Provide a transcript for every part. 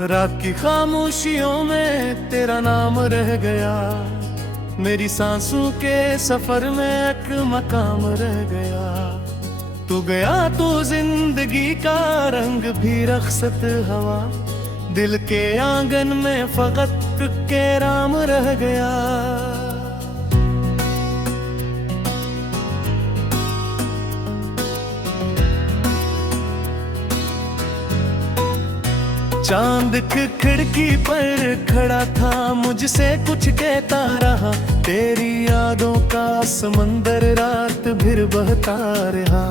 रात की खामोशियों में तेरा नाम रह गया, मेरी सांसों के सफर में एक मकाम रह गया। तू गया तो जिंदगी का रंग भी रखसत हवा, दिल के आंगन में फकत के राम रह गया। चांद खिड़की पर खड़ा था, मुझसे कुछ कहता रहा, तेरी यादों का समंदर रात भर बहता रहा।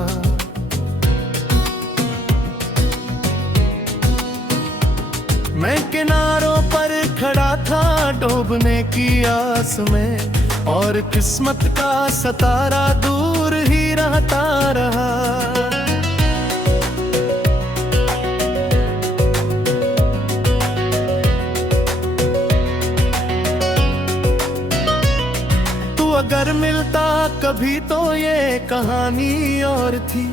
मैं किनारों पर खड़ा था डूबने की आस में, और किस्मत का सतारा दूर ही रहता रहा। अगर मिलता कभी तो ये कहानी और थी,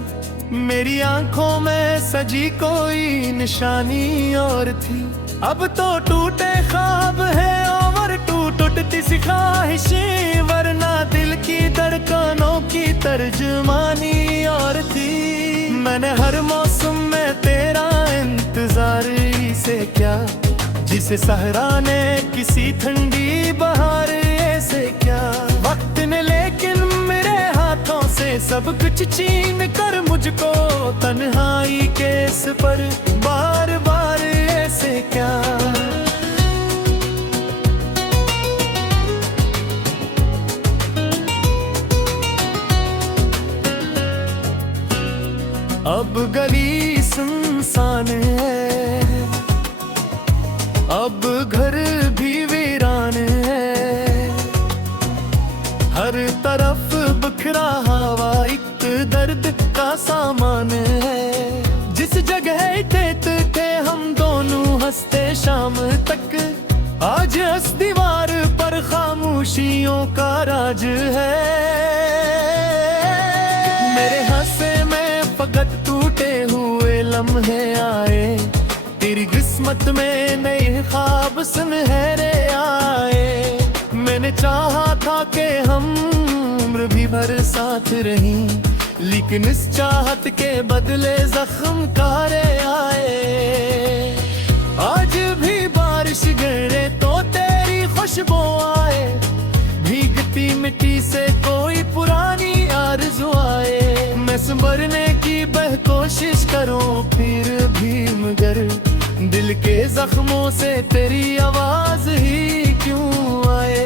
मेरी आंखों में सजी कोई निशानी और थी। अब तो टूटे ख्वाब है और टूटती सी ख्वाहिशें, वरना दिल की धड़कनों की तर्जुमानी और थी। मैंने हर मौसम में तेरा इंतजार से क्या, जिसे सहरा ने किसी ठंडी बहार ऐसे क्या। वक्त ने लेकिन मेरे हाथों से सब कुछ छीन कर मुझको तन्हाई के इस पर बार बार ऐसे क्या। अब गली सुनसान है, अब घर भी वीरान है, हर तरफ बिखरा हवा एक दर्द का सामान है। जिस जगह थे हम दोनों हंसते शाम तक, आज इस दीवार पर खामोशियों का राज है। मेरे हंसे में फकत टूटे हुए लम्हे आए, तेरी किस्मत में नए ख्वाब सुनहरे आए। मैंने चाहा था कि हम उम्र भी भर साथ रहीं, लेकिन इस चाहत के बदले जख्म कारे आए। आज भी बारिश गिरे तो तेरी खुशबू आए, भीगती मिट्टी से कोई पुरानी आरज़ू आए। मैं संभरने की कोशिश करूं फिर भी मगर दिल के जख्मों से तेरी आवाज ही क्यों आए।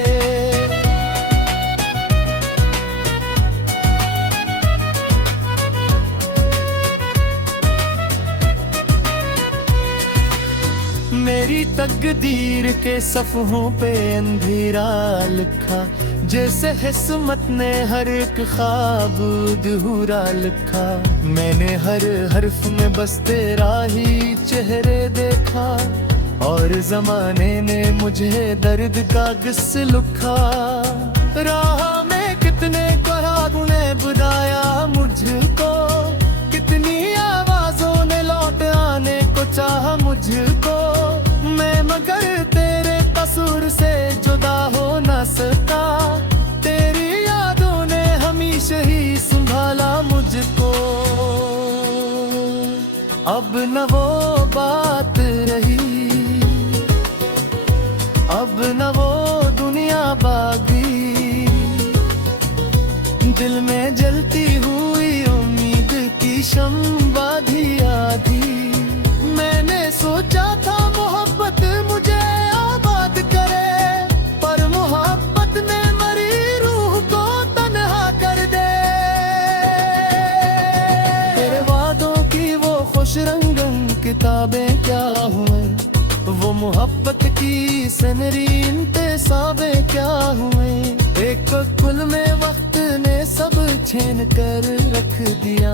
मेरी तकदीर के सफ़हों पे अंधेरा लिखा, जैसे किस्मत ने हर एक ख्वाब अधूरा लिखा। मैंने हर हर्फ में बस तेरा ही चेहरे देखा, और जमाने ने मुझे दर्द का किस लिखा। राह में कितने गुराहों ने बुलाया मुझको, कितनी आवाजों ने लौट आने को चाहा मुझको। मैं मगर तेरे कसूर से जुदा हो न सका, तेरी यादों ने हमेशा ही संभाला मुझको। अब न वो बात रही, अब न वो दुनिया बागी, दिल में जलती हुई उम्मीद की शम्मा धी आधी। मैंने सोचा था मोहब्बत मुझे आबाद करे, पर मोहब्बत ने मरी रूह को तन्हा कर दे। तेरे वादों की वो खुश रंगन किताबें क्या हुए, वो मोहब्बत की सनरी इंतसाबे क्या हुए। एक कुल में वक्त ने सब छीन कर रख दिया,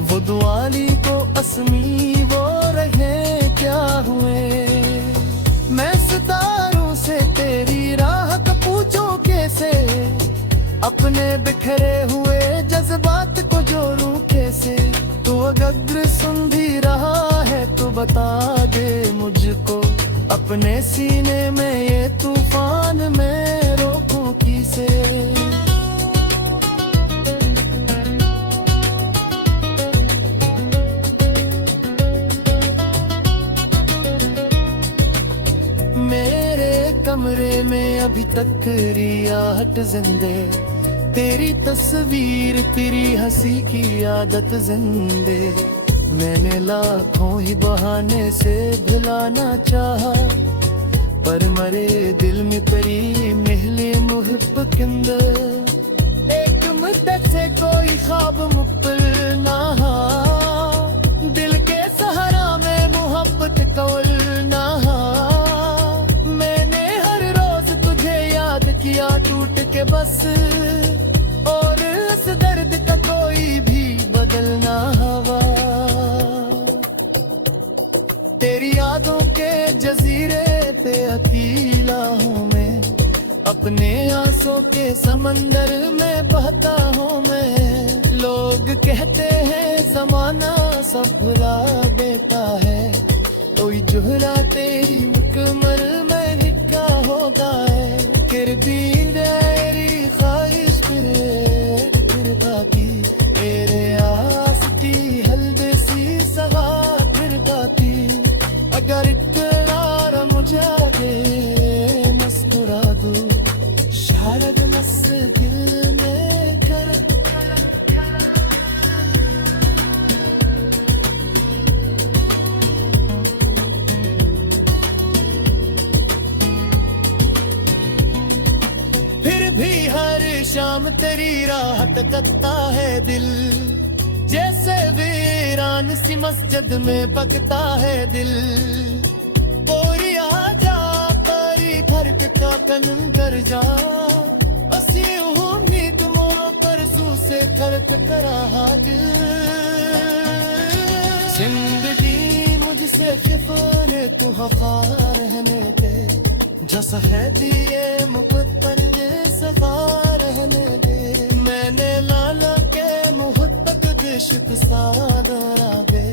वो दुआली को असमी वो रहे क्या हुए। मैं सितारों से तेरी राह का पूछूं कैसे, अपने बिखरे हुए जज्बात को जोड़ूं कैसे। तू अगर सुन भी रहा है तो बता दे मुझको। अपने सीने में ये तूफान में रोकूं किसे। मेरे कमरे में अभी तक रियाहट जिंदे, तेरी तस्वीर तेरी हंसी की आदत जिंदे। मैंने लाखों ही बहाने से भुलाना चाहा, पर मरे दिल में परी महले मुहब्बत के अंदर। एक मुद्दत से कोई ख्वाब मुकम्मल ना हा, दिल के सहारा में मोहब्बत कवल ना हा। मैंने हर रोज तुझे याद किया टूट के बस, और इस दर्द का कोई भी बदलना हवा। तेरी यादों के जजीरे पे अकेला हूँ मैं, अपने आंसू के समंदर में बहता हूँ मैं। लोग कहते हैं जमाना सब भुला देता है, कोई जुहरा तेरी मुकम्मल में लिखा होगा है। किरती तेरी ख्वाहिश फिर बाकी, तेरे आस्ती हल्द सी सवा फिर बाकी। अगर इकरार मुझे आगे मुस्कुरा दूं, शायद नस दिल में कर। फिर भी हर शाम तेरी राहत करता है दिल, जैसे वीरान सी मस्जिद में पकता है दिल। कोई आ जा करी फर्क का कन कर जा, असी उम्मीद मोह पर सू से खर्च करा हाज। जिंदगी मुझसे शिफाने तू हफा रहने दे, जैसा है दिए मुफ्त पर ये सफा रहने दे। मैंने लाला के मुहब्बत दिशत सादरा बे,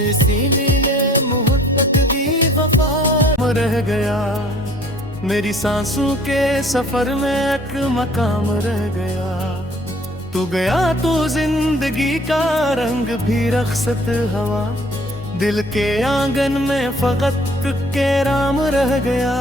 इसीलिए मुहब्बत दी वफा रह गया। मेरी सांसों के सफर में एक मकाम रह गया। तू गया तो जिंदगी का रंग भी रखसत हवा, दिल के आंगन में फकत के राम रह गया।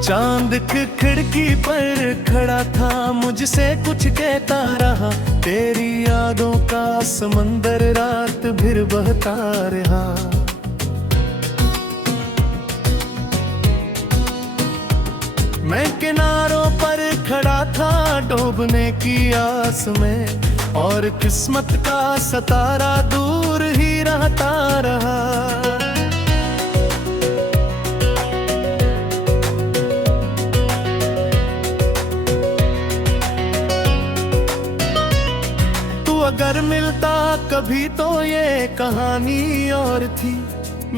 चांद की खिड़की पर खड़ा था, मुझसे कुछ कहता रहा। तेरी यादों का समंदर रात भर बहता रहा। मैं किनारों पर खड़ा था डूबने की आस में, और किस्मत का सतारा दूर ही रहता रहा। अगर मिलता कभी तो ये कहानी और थी,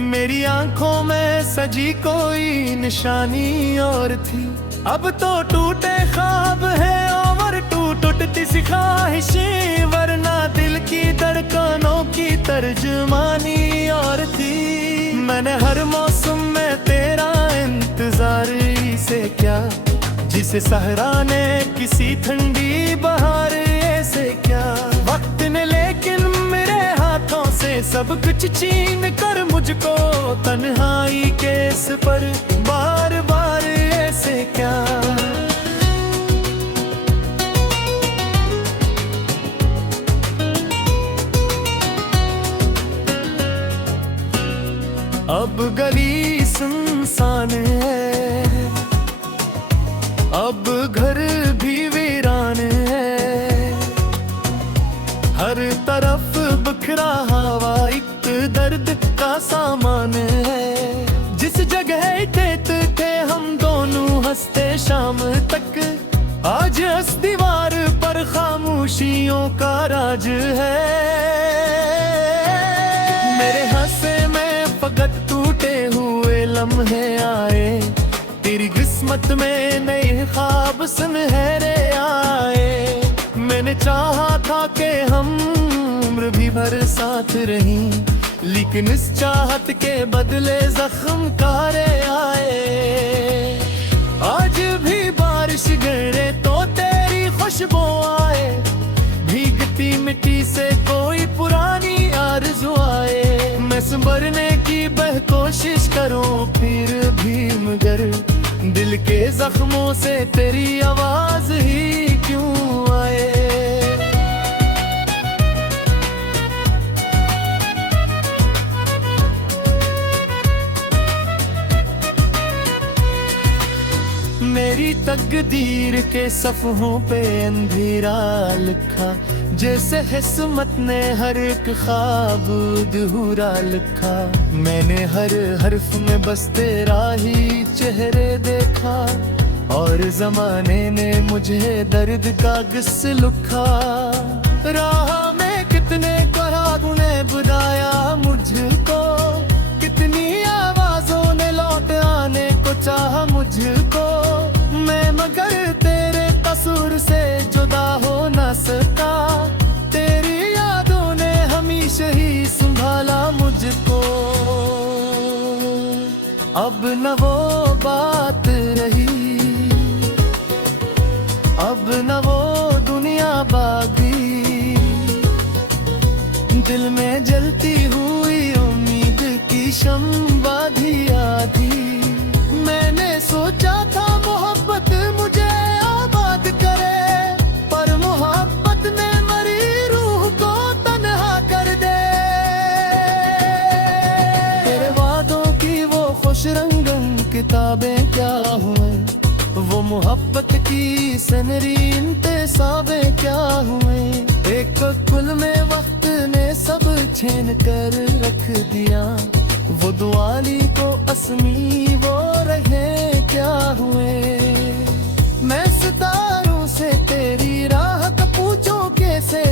मेरी आंखों में सजी कोई निशानी और थी। अब तो टूटे ख्वाब है और टूटती सी ख्वाहिशें, वरना दिल की धड़कनों की तर्जुमानी और थी। मैंने हर मौसम में तेरा इंतजार से क्या, जिसे सहरा ने किसी ठंडी बहार ऐसे क्या। वक्त ने लेकिन मेरे हाथों से सब कुछ छीन कर मुझको तन्हाई के इस पर बार बार ऐसे क्या। अब गली सुनसान है, अब घर भी वीरान है। हर तरफ बिखरा हवा एक दर्द का सामान है। जिस जगह थे हम दोनों हंसते शाम तक, आज इस दीवार पर खामोशियों का राज है। मेरे हंसे में फकत टूटे हुए लम्हे आए, तेरी किस्मत में नए ख्वाब सुनहरे आए। मैंने चाहा था कि हम उम्र भी भर साथ रहीं, लेकिन इस चाहत के बदले जख्म कारे आए। आज भी बारिश गिरे तो तेरी खुशबू आए, भीगती मिट्टी से कोई पुरानी आरज़ू आए। मैं संभरने की कोशिश करूं फिर भी मगर दिल के जख्मों से तेरी आवाज ही क्यों आए। मेरी तकदीर के सफ़हों पे अंधेरा लिखा, जैसे किस्मत ने हर एक ख्वाब अधूरा लिखा। मैंने हर हर्फ में बस तेरा ही चेहरे देखा, और जमाने ने मुझे दर्द का गिस्स लिखा। राह में कितने करागों ने बुलाया मुझको, कितनी आवाजों ने लौट आने को चाहा मुझको। मैं मगर तेरे कसूर से जुदा हो न सका, तेरी यादों ने हमेशा ही संभाला मुझको। अब न वो बात रही, अब न वो दुनिया बागी, दिल में जलती हुई उम्मीद की शम्मा भी आधी। मैंने सोचा था मोहब्बत मुझे आबाद करे, पर मोहब्बत ने मरी रूह को तन्हा कर दे। तेरे वादों की वो खुश रंगन किताबें क्या हुए, वो मोहब्बत की सनरी इंतसाबें क्या हुए। एक कुल में वक्त ने सब छीन कर रख दिया, वो दुआली को असमी वो रहे क्या हुए। मैं सितारों से तेरी राह का पूछूं कैसे,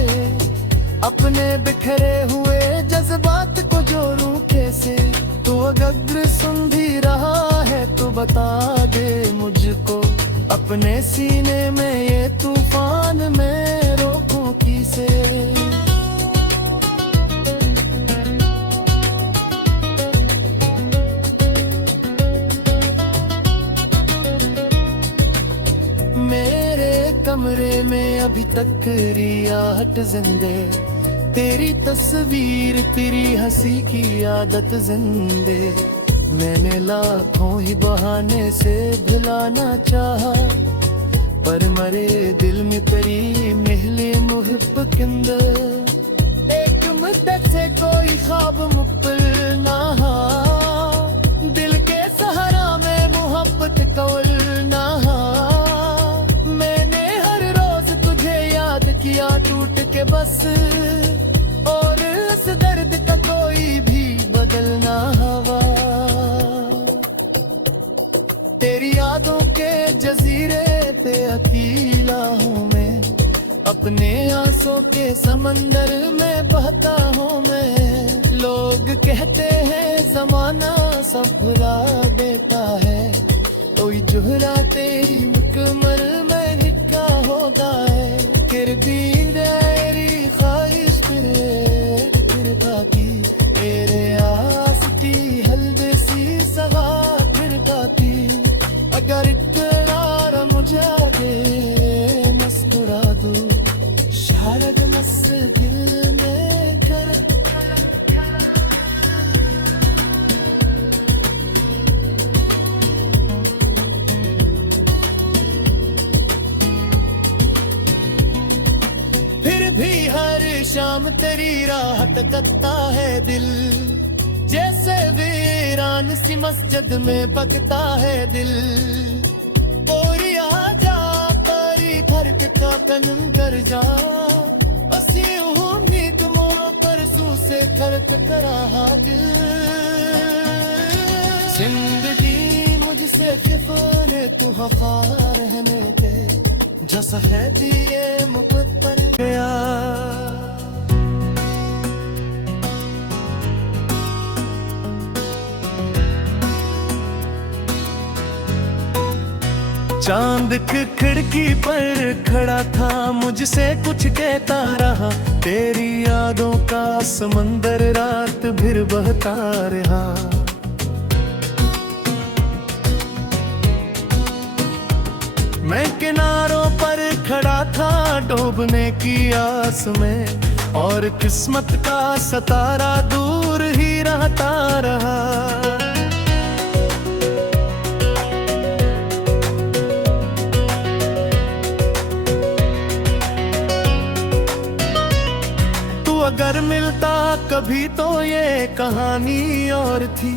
अपने बिखरे हुए जज्बात को जोड़ूं कैसे। तू अगर सुन भी रहा है तो बता दे मुझको, अपने सीने में ये तूफान में रोकूं किसे। मेरे कमरे में अभी तक रियाहत जिंदे, तेरी तस्वीर तेरी हंसी की आदत जिंदे। मैंने लाखों ही बहाने से भुलाना चाहा, पर मरे दिल में परी महले मुहब्बत के अंदर। एक मुद्दत से कोई ख्वाब मुक्कल ना हा, दिल के सहारा में मोहब्बत कवल ना हा। मैंने हर रोज तुझे याद किया टूट के बस, और इस दर्द का कोई भी बदलना हवा। तेरी यादों के जजीरे पे अकेला हूँ मैं, अपने आंसू के समंदर में बहता हूँ मैं। लोग कहते हैं जमाना सब भुला देता है, कोई जुहरा तेरी मुकम्मल में लिखा होगा है। फिर भी तेरी ख्वाहिश फिर बाकी, तेरे आस की हल्द सी सवा फिर बाकी। अगर इतना मुझे आगे मुस्कुरा दो, शायद नस दिल में कर। फिर भी हर शाम तेरी राह तकता है दिल, जैसे वीरान सी मस्जिद में पकता है दिल। कोई आ जा तारी फर्क का कनम कर जा, असी उम्मीद मोह परसों से खर्च करा दिल। जिंदगी मुझसे किफाने तू खफा रहने दे, जैसा है दिए मुकद्दर पर गया। चांद की खिड़की पर खड़ा था, मुझसे कुछ कहता रहा। तेरी यादों का समंदर रात भर बहता रहा। मैं किनारों पर खड़ा था डूबने की आस में, और किस्मत का सतारा दूर ही रहता रहा। अगर मिलता कभी तो ये कहानी और थी,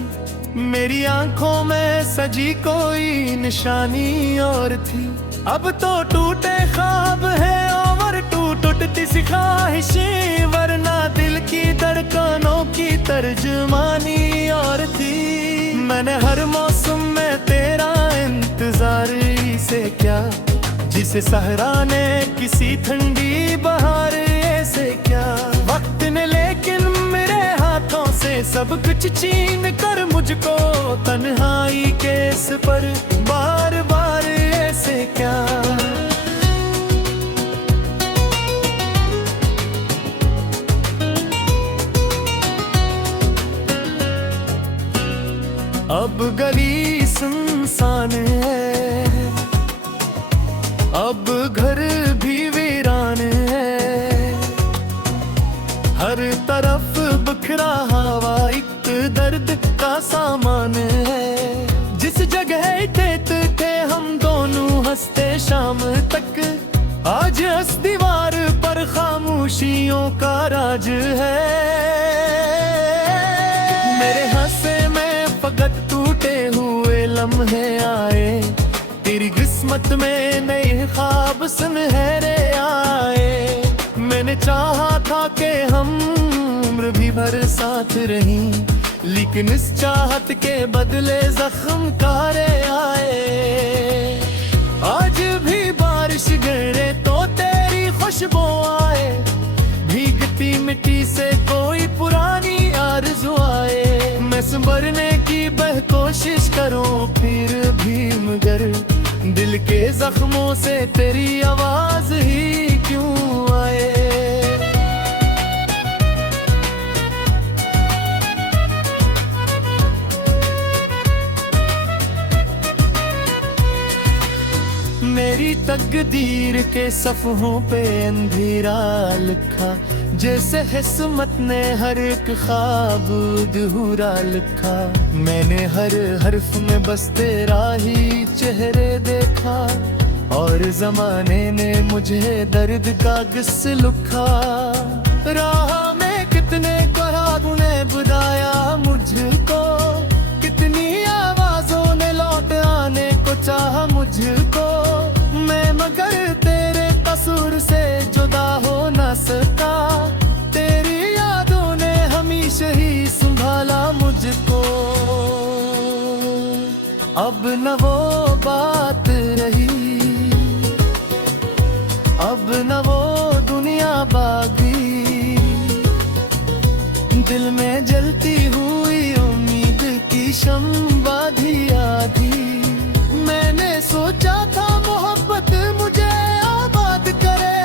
मेरी आंखों में सजी कोई निशानी और थी। अब तो टूटे ख्वाब है और टूटती सी ख्वाहिशें, वरना दिल की धड़कनों की तर्जुमानी और थी। मैंने हर मौसम में तेरा इंतजार से क्या, जिसे सहरा ने किसी ठंडी बहार ऐसे क्या। वक्त ने लेकिन मेरे हाथों से सब कुछ छीन कर मुझको तन्हाई के इस पर बार बार ऐसे क्या। अब गली सुनसान है, अब घर भी वीरान है। हर तरफ बिखरा हवा एक दर्द का सामान है। जिस जगह थे हम दोनों हंसते शाम तक, आज इस दीवार पर खामोशियों का राज है। मेरे हंसे में फकत टूटे हुए लम्हे आए, तेरी किस्मत में नए ख्वाब सुनहरे आए। मैंने चाहा था कि हम उम्र भी भर साथ रहीं, लेकिन इस चाहत के बदले जख्म कारे आए। आज भी बारिश गिरे तो तेरी खुशबू आए, भीगती मिट्टी से कोई पुरानी आरज़ू आए। मैं संभरने की कोशिश करूं फिर भी मगर दिल के जख्मों से तेरी आवाज ही क्यों आए। मेरी तकदीर के सफ़हों पे अंधेरा लिखा, जैसे किस्मत ने हर एक ख्वाब अधूरा लिखा। मैंने हर हर्फ में बस तेरा ही चेहरे देखा, और जमाने ने मुझे दर्द का किस लिखा। राह में कितने ख्वाबों ने बुलाया मुझको, कितनी आवाजों ने लौट आने को चाहा मुझको। मैं मगर तेरे कसूर से जुदा हो न सका, तेरी यादों ने हमेशा ही संभाला मुझको। अब न वो बात रही, अब न वो दुनिया बागी। दिल में जलती हुई उम्मीद की शम्मा धी आधी। मैंने सोचा था मोहब्बत मुझे आबाद करे,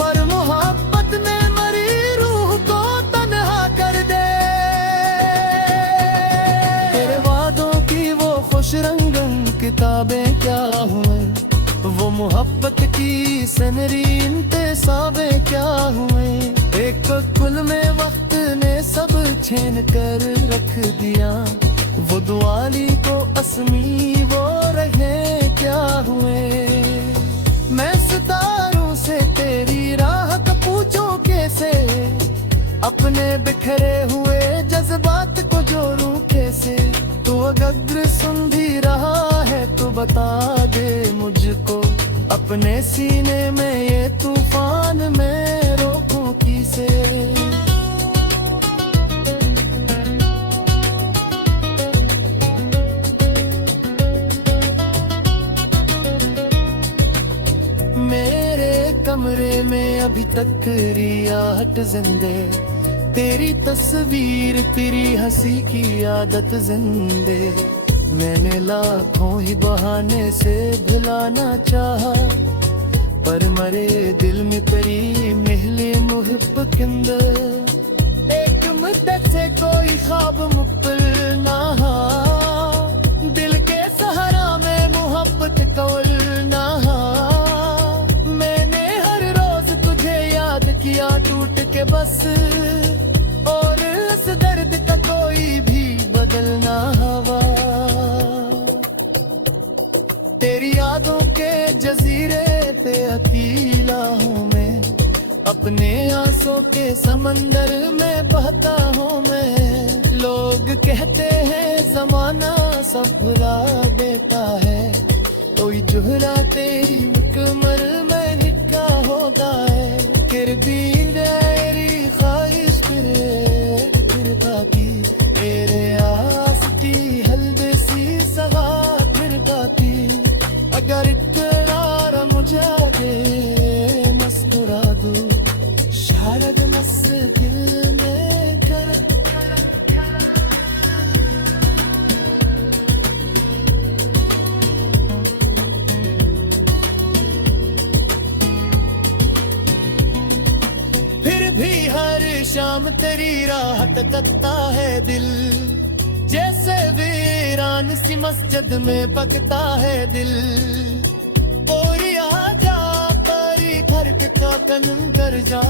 पर मोहब्बत ने मरी रूह को तन्हा कर दे। तेरे वादों की वो खुश रंगन किताबें क्या हुए, वो मोहब्बत की सनरी इंतसाबे क्या हुए। एक कुल में वक्त ने सब छीन कर रख दिया, वो दुआली को असमी वो रहे क्या हुए। मैं सितारों से तेरी राह का पूछूं कैसे, अपने बिखरे हुए जज्बात को जोड़ूं कैसे। तू अगर सुन भी रहा है तो बता दे मुझको, अपने सीने में ये तूफान में रोकूं किसे। मेरे कमरे में अभी तक रियाहत जिंदे, तेरी तस्वीर तेरी हंसी की आदत जिंदे। मैंने लाखों ही बहाने से भुलाना चाहा, पर मरे दिल में परी महले मुहब्बत के अंदर एक मुद्दत से कोई ख्वाब मुकम्मल ना हा। दिल के सहारा में मोहब्बत कौल ना हा। मैंने हर रोज तुझे याद किया टूट के बस, और इस दर्द का कोई भी बदल ना हवा। तेरी यादों के जजीरे पे अकेला हूँ मैं, अपने आंसू के समंदर में बहता हूँ मैं। लोग कहते हैं जमाना सब भुला देता है, कोई जुहला तेरी मुकम्मल में लिखा होगा है। फिर भी मेरी ख्वाहिश फिर बाकी तेरे आस्ती हल्द सी सवा फिर बाकी। अगर इतना मुझे आगे मुस्कुरा दूं, शायद मुश्किल में कर। फिर भी हर शाम तेरी राहत तकता है दिल, जैसे वीरान सी मस्जिद में पकता है दिल। कोई आ जा परी फर्क का कनम कर जा,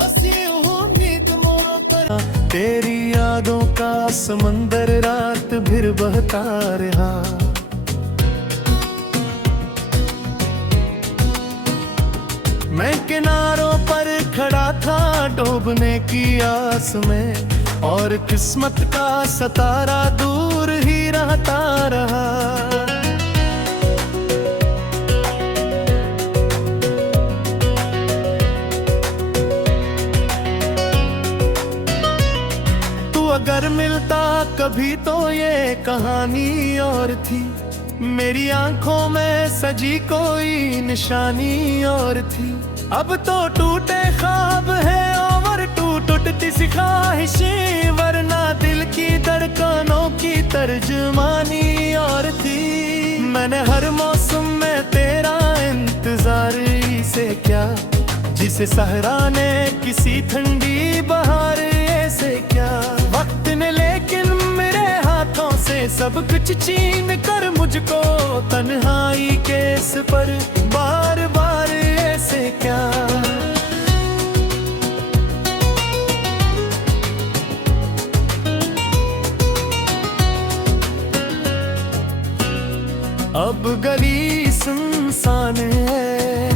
असी उम्मीद मोह पर। तेरी यादों का समंदर रात भर बहता रहा, मैं किनारों पर खड़ा था डूबने की आस में, और किस्मत का सतारा दूर ही रहता रहा। तू अगर मिलता कभी तो ये कहानी और थी, मेरी आंखों में सजी कोई निशानी और थी। अब तो टूटे ख्वाब है और टूटती सी ख्वाहिशें, वरना दिल की धड़कनों की तर्जुमानी और थी। मैंने हर मौसम में तेरा इंतजार से क्या, जिसे सहरा ने किसी ठंडी बहार ऐसे क्या। वक्त ने लेकिन मेरे हाथों से सब कुछ छीन कर मुझको तन्हाई के इस पर बार बार ऐसे क्या। अब गली सुनसान है,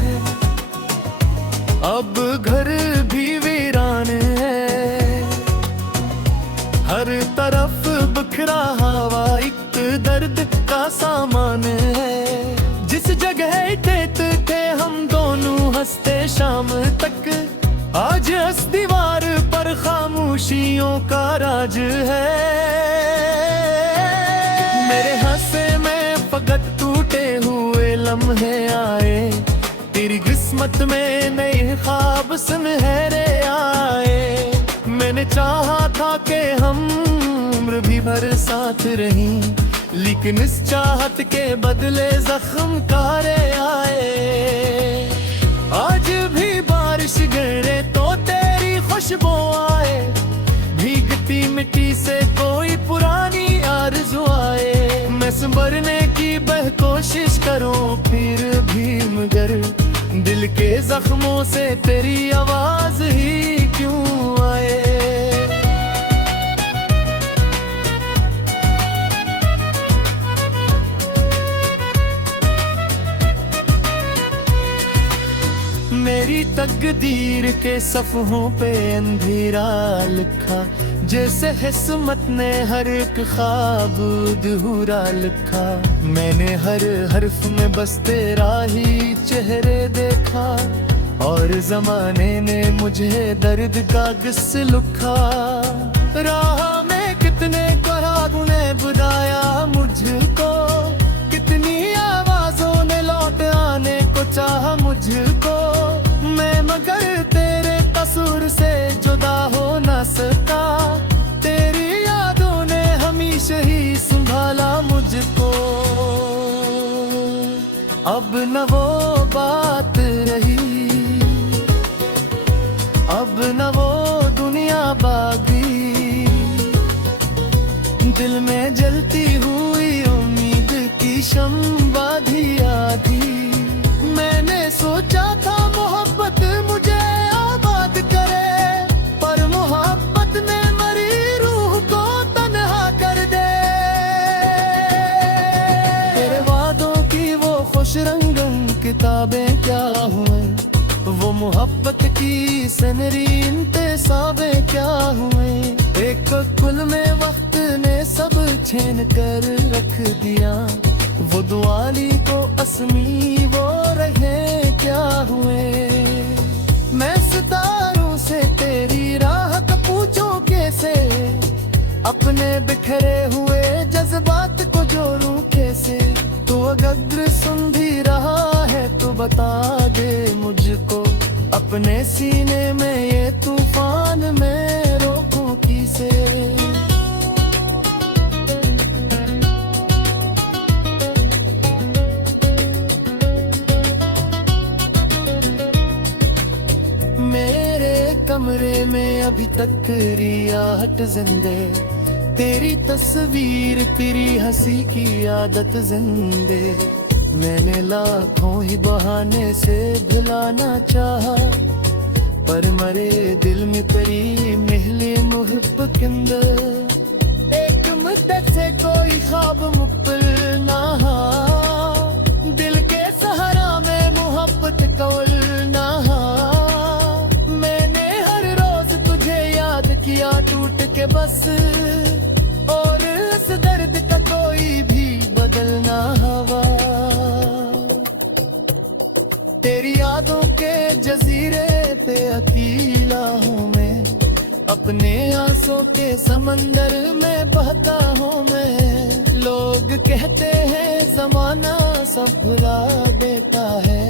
अब घर भी वीरान है। हर तरफ बिखरा हवा एक दर्द का सामान है। जिस जगह थे हम दोनों हंसते शाम तक, आज इस दीवार पर खामोशियों का राज है। मेरे हंसे में फकत टूटे हुए लम्हे आए, तेरी किस्मत में नए ख्वाब सुनहरे आए। मैंने चाहा था कि हम उम्र भी भर साथ रहीं, लेकिन इस चाहत के बदले जख्म कारे आए। आज भी बारिश गिरे तो तेरी खुशबू आए, भीगती मिट्टी से कोई पुरानी आरज़ू आए। मैं संभरने की कोशिश करूं फिर भी मगर दिल के जख्मों से तेरी आवाज ही क्यों आए। मेरी तकदीर के सफ़हों पे अंधेरा लिखा, जैसे किस्मत ने हर एक ख्वाब अधूरा लिखा। मैंने हर हर्फ में बस तेरा ही चेहरे देखा, और जमाने ने मुझे दर्द का किस लिखा। राह में कितने गुनाहों ने बुलाया मुझको, कितनी आवाजों ने लौट आने को चाहा मुझको। मैं मगर तेरे कसूर से जुदा हो न सका, तेरी यादों ने हमेशा ही संभाला अब न वो बात रही, अब न वो दुनिया बागी। दिल में जलती हुई उम्मीद की शम्मा धी आधी। मैंने सोचा था मोहब्बत मुझे आबाद करे, पर मोहब्बत ने मरी रूह को तन्हा कर दे। तेरे वादों की वो खुश रंगन किताबें क्या हुए, वो मोहब्बत की सनरी इंतसाबे क्या हुए। एक कुल में वक्त ने सब छीन कर रख दिया, वो दुआली को असमी वो रहे क्या हुए। मैं सितारों से तेरी राह का पूछूं कैसे, अपने बिखरे हुए जज्बात को जोड़ूं कैसे। तू अगर सुन भी रहा है तो बता दे मुझको, अपने सीने में ये तूफान में रोकूं किसे। मेरे कमरे में अभी तक रियाहत जिंदे, तेरी तस्वीर तेरी हंसी की आदत जिंदे। मैंने लाखों ही बहाने से भुलाना चाहा, पर मरे दिल में परी महले मुहब्ब के अंदर। एक मुद्दत से कोई ख्वाब मुकबिल ना हा, दिल के सहारा में मोहब्बत कवल ना हा। मैंने हर रोज तुझे याद किया टूट के बस, और इस दर्द का कोई भी बदलना हवा। तेरी यादों के जजीरे पे अकेला हूँ मैं, अपने आंसू के समंदर में बहता हूँ मैं। लोग कहते हैं जमाना सब भुला देता है,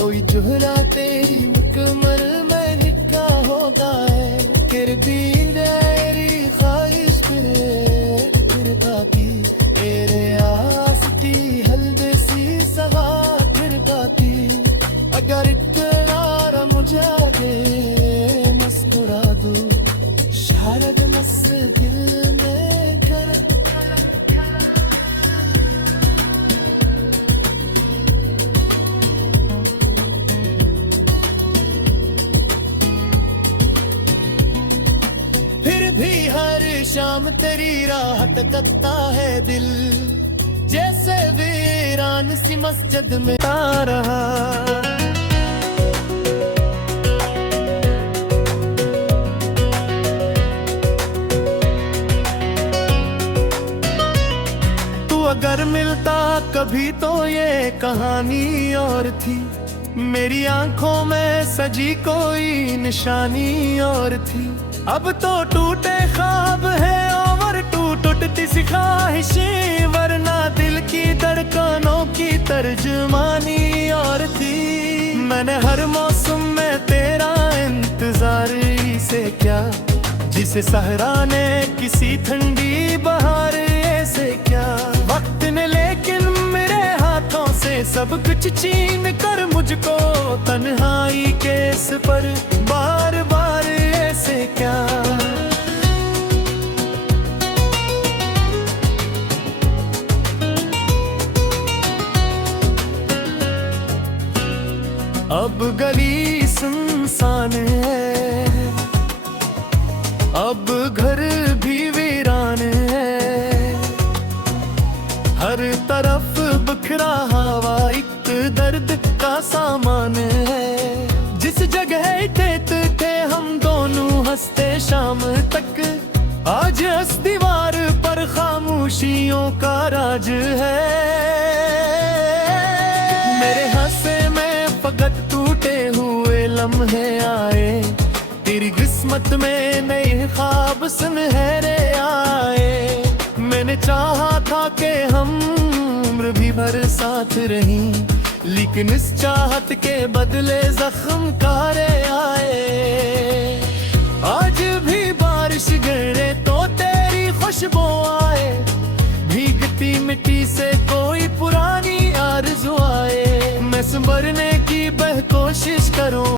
कोई जुहरा तेरी मुकम्मल में लिखा होगा है। फिर भी तेरी ख्वाहिश फिर बाकी, तेरे आस की हल्द सी सवा फिर बाकी। अगर इतना मुझे दे मुस्कुरा दूं, शायद नस दिल में कर। फिर भी हर शाम तेरी राहत करता है दिल, जैसे वीरान सी मस्जिद में आ रहा। अगर मिलता कभी तो ये कहानी और थी, मेरी आंखों में सजी कोई निशानी और थी। अब तो टूटे ख्वाब है और टूटती सी ख्वाहिशें, वरना दिल की धड़कनों की तर्जुमानी और थी। मैंने हर मौसम में तेरा इंतजार से क्या, जिसे सहरा ने किसी ठंडी बहार ऐसे क्या। वक्त ने लेकिन मेरे हाथों से सब कुछ छीन कर मुझको तन्हाई के इस पर बार बार ऐसे क्या। अब गली सुनसान है, अब घर भी वीरान है। हर तरफ बिखरा हवा एक दर्द का सामान है। जिस जगह थे हम दोनों हंसते शाम तक, आज इस दीवार पर खामोशियों का राज है। मेरे हंसे में फकत टूटे हुए लम्हे आए, तेरी किस्मत में नए ख्वाब सुनहरे आए। मैंने चाहा था कि हम उम्र भी भर साथ रहीं, लेकिन इस चाहत के बदले जख्म कारे आए। आज भी बारिश गिरे तो तेरी खुशबू आए, भीगती मिट्टी से कोई पुरानी आरज़ू आए। करने की कोशिश करूं